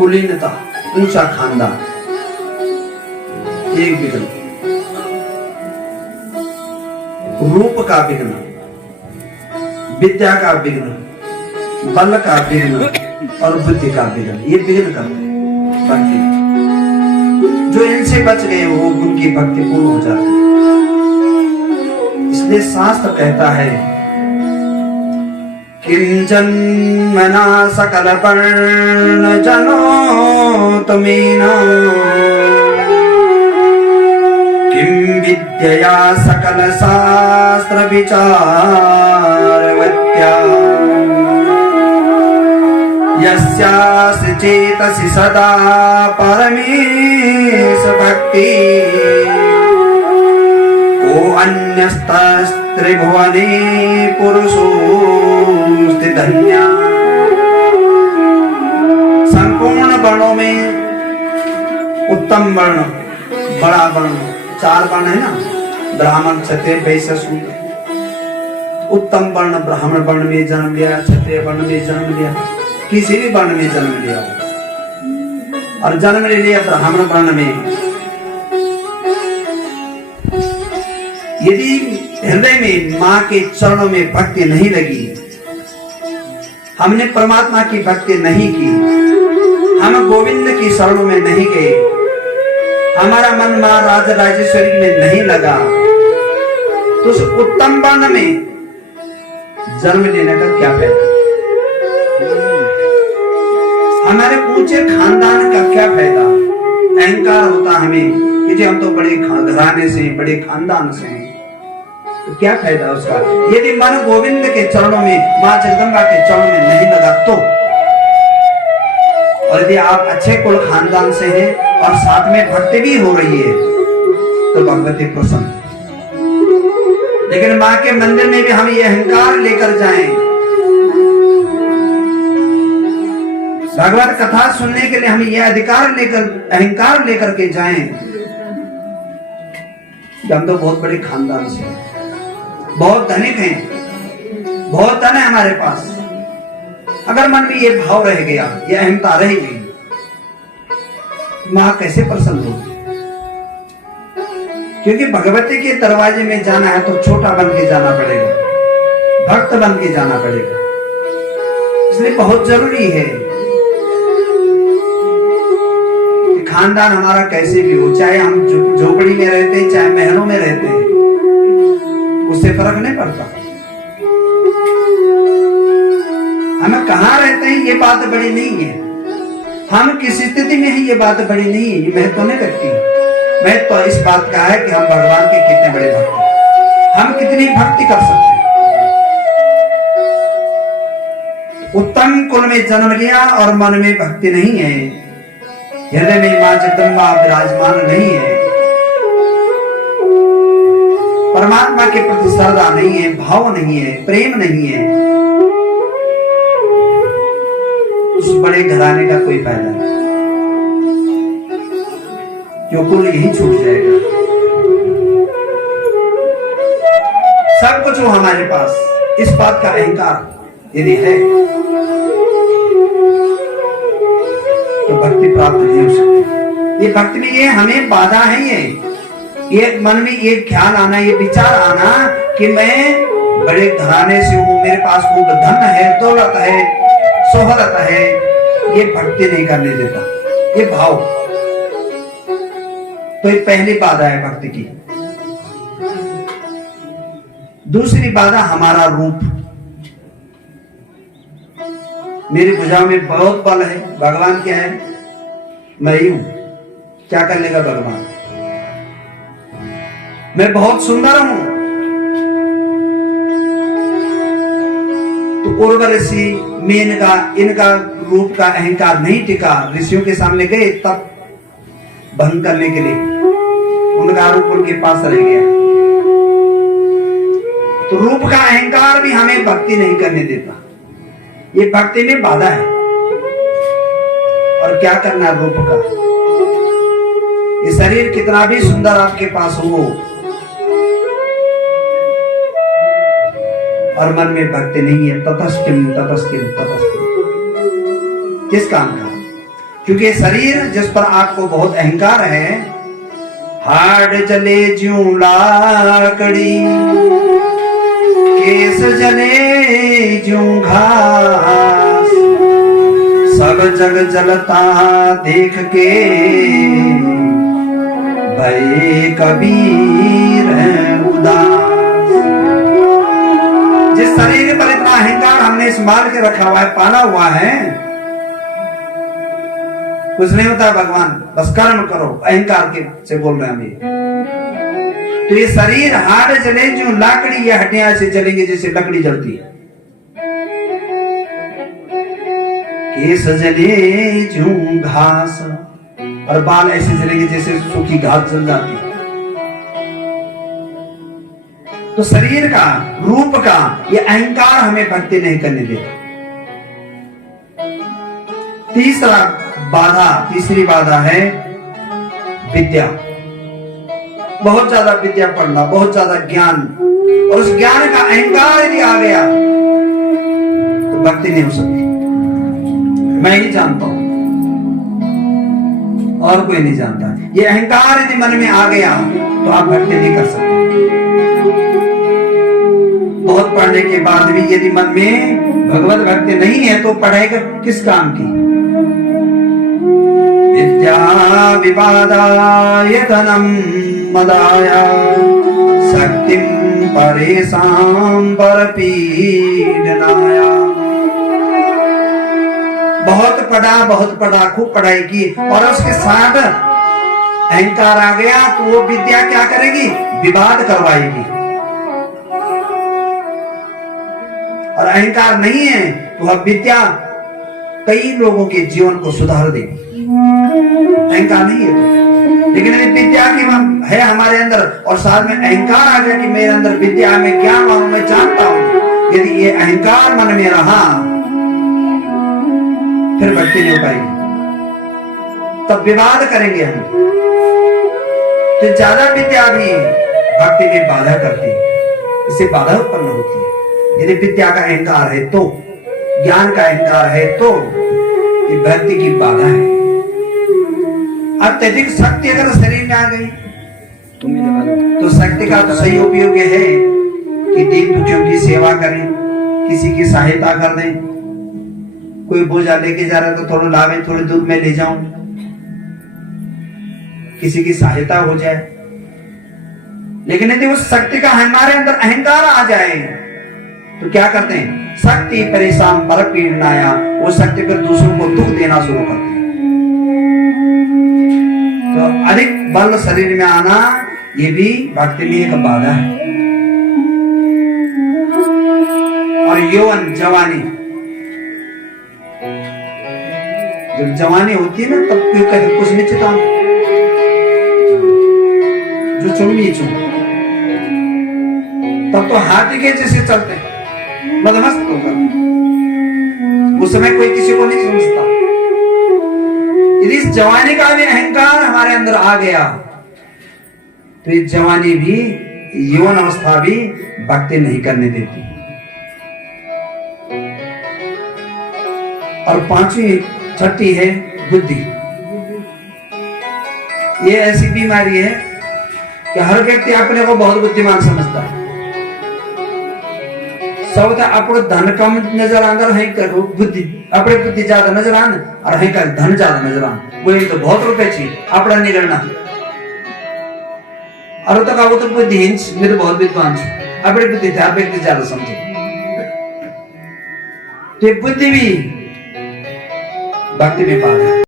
कुलीनता, ऊंचा खानदान, एक विघ्न, रूप का विघ्न, विद्या का विघ्न, बल का विघ्न और बुद्धि का विघ्न, ये विघ्न करते हैं भक्ति। जो इनसे बच गए वो उनकी भक्ति पूर्ण हो जाती है। इसलिए शास्त्र कहता है किं जन्मना सकल पर्ण जनो तमेना किं विद्यया सकल शास्त्र विचारवत्या यस्यासि चेतसि सदा परमेश भक्ति को अन्यस्त्रिभुवने पुरुषोऽस्ति धन्या। संपूर्ण वर्णों में उत्तम वर्ण, बड़ा वर्ण, 4 वर्ण है ना, ब्राह्मण, क्षत्रिय, वैश्य, शूद्र। उत्तम वर्ण ब्राह्मण वर्ण में जन्म लिया, क्षत्रिय वर्ण में जन्म लिया, किसी भी वर्ण में जन्म लिया और जन्म ले लिया ब्राह्मण वर्ण में, यदि हृदय में मां के चरणों में भक्ति नहीं लगी, हमने परमात्मा की भक्ति नहीं की, हम गोविंद की शरणों में नहीं गए, हमारा मन मां राज राजेश्वरी में नहीं लगा, तो उस उत्तम वर्ण में जन्म लेने का क्या फायदा? हमारे ऊंचे खानदान का क्या फायदा? अहंकार होता हमें कि जी हम तो बड़े घराने से, बड़े खानदान से हैं, तो क्या फायदा उसका? यदि मन गोविंद के चरणों में, मां जगदम्बा के चरणों में नहीं लगा तो। और यदि आप अच्छे कुल खानदान से हैं और साथ में भक्ति भी हो रही है तो भगवती प्रसन्न। लेकिन मां के मंदिर में भी हम ये अहंकार लेकर जाएं, भगवत कथा सुनने के लिए हम ये अधिकार लेकर, अहंकार लेकर के जाएं कि हम तो बहुत बड़े खानदान से हैं, बहुत धनिक हैं, बहुत धन है हमारे पास। अगर मन में ये भाव रह गया, ये अहंता रह गई, मां कैसे प्रसन्न होगी? क्योंकि भगवती के दरवाजे में जाना है तो छोटा बन के जाना पड़ेगा, भक्त बन के जाना पड़ेगा। इसलिए बहुत जरूरी है कि खानदान हमारा कैसे भी हो, चाहे हम झोपड़ी में रहते हैं, चाहे महलों में रहते हैं, उससे फर्क नहीं पड़ता। हम कहाँ रहते हैं ये बात बड़ी नहीं है, हम किस स्थिति में हैं ये बात बड़ी नहीं है, ये महत्व नहीं रखती। महत्व तो इस बात का है कि हम भगवान के कितने बड़े भक्त हैं, हम कितनी भक्ति कर सकते हैं। उत्तम कुल में जन्म लिया और मन में भक्ति नहीं है, हृदय में मां जगदम्बा विराजमान नहीं है, परमात्मा के प्रति श्रद्धा नहीं है, भाव नहीं है, प्रेम नहीं है, उस बड़े घराने का कोई फायदा नहीं, जो कुल यही छूट जाएगा। सब कुछ हो हमारे पास, इस बात का अहंकार यदि है तो भक्ति प्राप्त नहीं हो सकती। ये भक्ति में ये हमें बाधा है, ये मन में ये ख्याल आना, ये विचार आना कि मैं बड़े घराने से हूं, मेरे पास खूब धन है, दौलत है, शोहरत है, ये भक्ति नहीं करने देता, ये भाव। तो ये पहली बाधा है भक्ति की। दूसरी बाधा हमारा रूप। मेरी भुजाओं में बहुत बल है, भगवान क्या है? मैं ही हूं। क्या कर लेगा भगवान? मैं बहुत सुंदर हूं, तो उर्वशी, मेनका, इनका रूप का अहंकार नहीं टिका, ऋषियों के सामने गए तब भंग करने के लिए, उनका रूप उनके पास रह गया। तो रूप का अहंकार भी हमें भक्ति नहीं करने देता, ये भक्ति में बाधा है। और क्या करना रूप का? ये शरीर कितना भी सुंदर आपके पास हो और मन में भक्ति नहीं है, ततस्किम ततस्किम ततस्किम, किस काम का? क्योंकि शरीर जिस पर आपको बहुत अहंकार है, हाड़ जले ज्यों लाकड़ी, केस जले ज्यों घास, सब जग जलता देख के भय कबीर उदास। जिस शरीर पर इतना अहंकार हमने संभाल के रखा हुआ है, पाला हुआ है, कुछ नहीं होता भगवान, बस कर्म करो, अहंकार के से बोल रहे हैं हम ये। तो ये शरीर हाड़ जले जो लाकड़ी, ये हड्डियां से जलेंगे जैसे लकड़ी जलती है। केस जले जो घास, और बाल ऐसे जलेंगे जैसे सूखी घास जल जाती है। तो शरीर का, रूप का ये अहंकार हमें भक्ति नहीं करने देता। तीसरी बाधा है विद्या। बहुत ज्यादा विद्या पढ़ना, बहुत ज्यादा ज्ञान, और उस ज्ञान का अहंकार यदि आ गया तो भक्ति नहीं हो सकती। मैं ही जानता हूं, और कोई नहीं जानता। ये अहंकार यदि मन में आ गया तो आप भक्ति नहीं कर सकते। बहुत पढ़ने के बाद भी यदि मन में भगवत भक्ति नहीं है तो पढ़ेगा किस काम की। विद्या विवादाय धनम मदाय, शक्तिम परेशान परपीडनाय। बहुत पढ़ा, खूब पढ़ाई की, और उसके साथ अहंकार आ गया तो वो विद्या क्या करेगी? विवाद करवाएगी। और अहंकार नहीं है तो वह विद्या कई लोगों के जीवन को सुधार देगी। अहंकार नहीं है तो। लेकिन यदि विद्या की है हमारे अंदर और साथ में अहंकार आ गया कि मेरे अंदर विद्या में ज्ञान हूं, मैं जानता हूं, यदि ये अहंकार मन में रहा फिर भक्ति नहीं हो पाएगी, तब विवाद करेंगे हम। तो ज्यादा विद्या भी भक्ति में बाधा करती है, इससे बाधा उत्पन्न होती है। यदि विद्या का अहंकार है तो, ज्ञान का अहंकार है तो ये भक्ति की बाधा है। अत्यधिक शक्ति अगर शरीर में आ गई तो शक्ति का तो सही उपयोग है कि दीन दुखियों की सेवा करें, किसी की सहायता कर दें। कोई बोझा लेके जा रहा है तो थोड़ा लावे, थोड़ी दूर में ले जाऊं, किसी की सहायता हो जाए। लेकिन यदि उस शक्ति का हमारे अंदर अहंकार आ जाए तो क्या करते हैं? शक्ति परेशान पर पीड़नाया, वो शक्ति पर दूसरों को दुख देना शुरू करते हैं। तो अधिक बल शरीर में आना ये भी भक्ति में एक बाधा है। और यौवन, जवानी, जब जवानी होती है ना तब क्यों कहते कुछ नहीं चिता जो चुम्बी चुम, तब तो हाथी के जैसे चलते हैं, मदमस्त होकर। उस समय कोई किसी को नहीं समझता। यदि इस जवानी का भी अहंकार हमारे अंदर आ गया तो ये जवानी भी, यौवन अवस्था भी भक्ति नहीं करने देती। और पांचवी, छठी है बुद्धि। ये ऐसी बीमारी है कि हर व्यक्ति अपने को बहुत बुद्धिमान समझता है। सब अपने धन कम नजर आंदा है, बुद्धि अपने बुद्धि ज्यादा नजर आने और है का धन ज्यादा नजर आने। वो तो बहुत रुपए चाहिए अपना नहीं करना, और तो वो तो बुद्धिहीन, मैं तो बहुत विद्वान छू, अपनी बुद्धि थे आप व्यक्ति ज्यादा समझे। तो बुद्धि भी भक्ति में बाधा है।